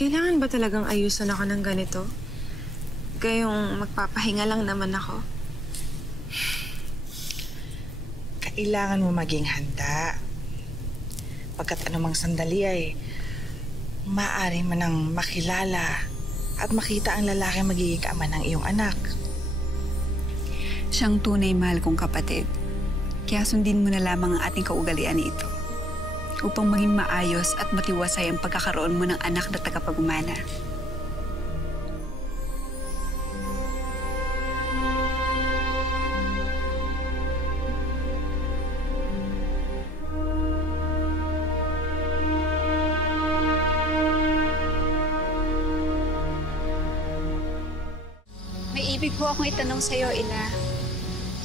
Kailangan ba talagang ayusan ako ng ganito? Gayong magpapahinga lang naman ako. Kailangan mo maging handa. Pagkat anumang sandali ay maaari man nang makilala at makita ang lalaki magiging ama ng iyong anak. Siyang tunay mahal kong kapatid. Kaya sundin mo na lamang ang ating kaugalian nito upang maging maayos at matiwasay ang pagkakaroon mo ng anak na tagapagmana. May ibig ko akong itanong sa'yo, Ina.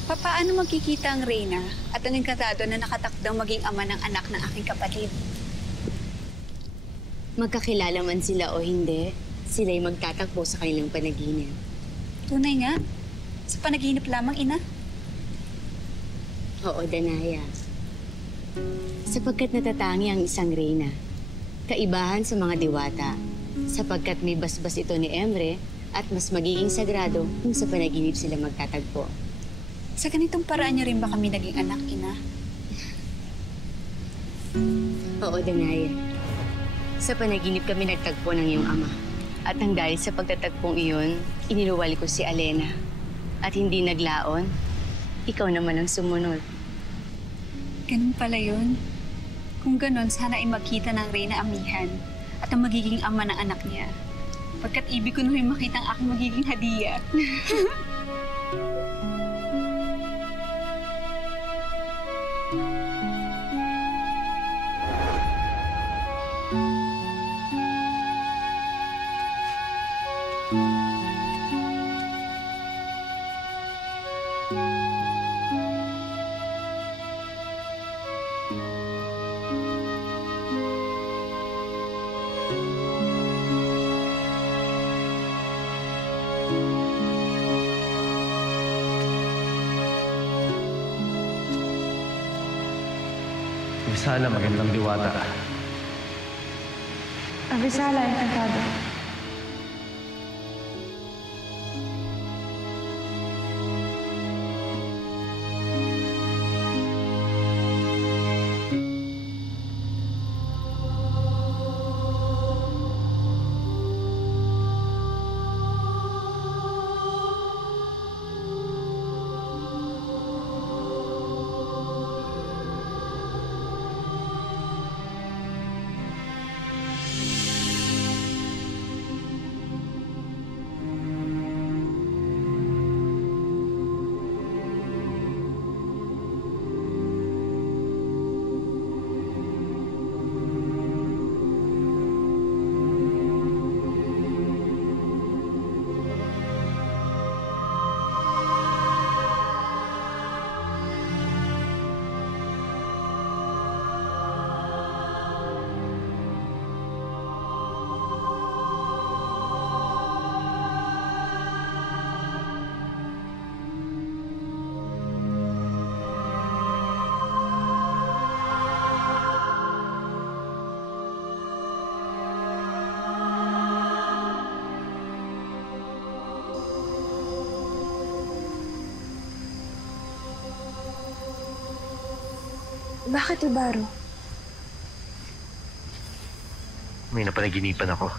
Paano magkikita ang Reyna at ang engkantado na nakatakdang maging ama ng anak ng aking kapatid? Magkakilala man sila o hindi, sila'y magtatakbo sa kanilang panaginip. Tunay nga. Sa panaginip lamang, Ina. Oo, Danaya. Sapagkat natatangi ang isang Reyna, kaibahan sa mga diwata, sapagkat may basbas ito ni Emre at mas magiging sagrado kung sa panaginip sila magtatagpo. Sa ganitong paraan niyo rin ba kami naging anak, Ina? Oo, Danaya. Sa panaginip kami nagtagpo ng iyong ama. At nang dahil sa pagtatagpong iyon, iniluwal ko si Alena. At hindi naglaon, ikaw naman ang sumunod. Ganun pala yun. Kung ganun, sana ay magkita ng Reyna amihan at ang magiging ama ng anak niya. Pagkat ibig ko na rin makita ang aking magiging hadiya. Sana magandang diwata. Avisala, encantado. Bakit, Ibaro? May napanaginipan ako.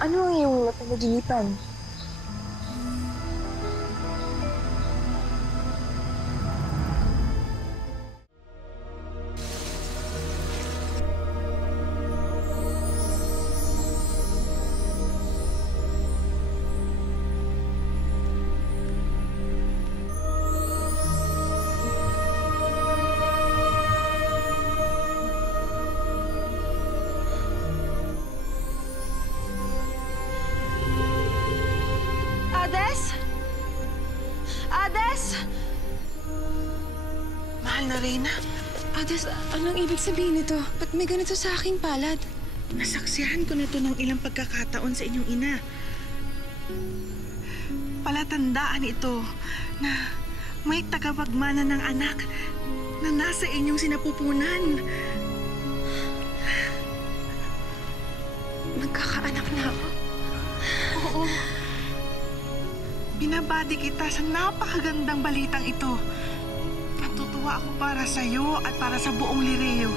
Ano ang iyong napanaginipan? Mahal na Reyna. Ades, anong ibig sabihin nito? Ba't may ganito sa aking palad? Nasaksihan ko na ito ng ilang pagkakataon sa inyong ina. Palatandaan ito na may tagapagmana ng anak na nasa inyong sinapupunan. Binabati kita sa napakagandang balitang ito. Natutuwa ako para sa'yo at para sa buong Lireo.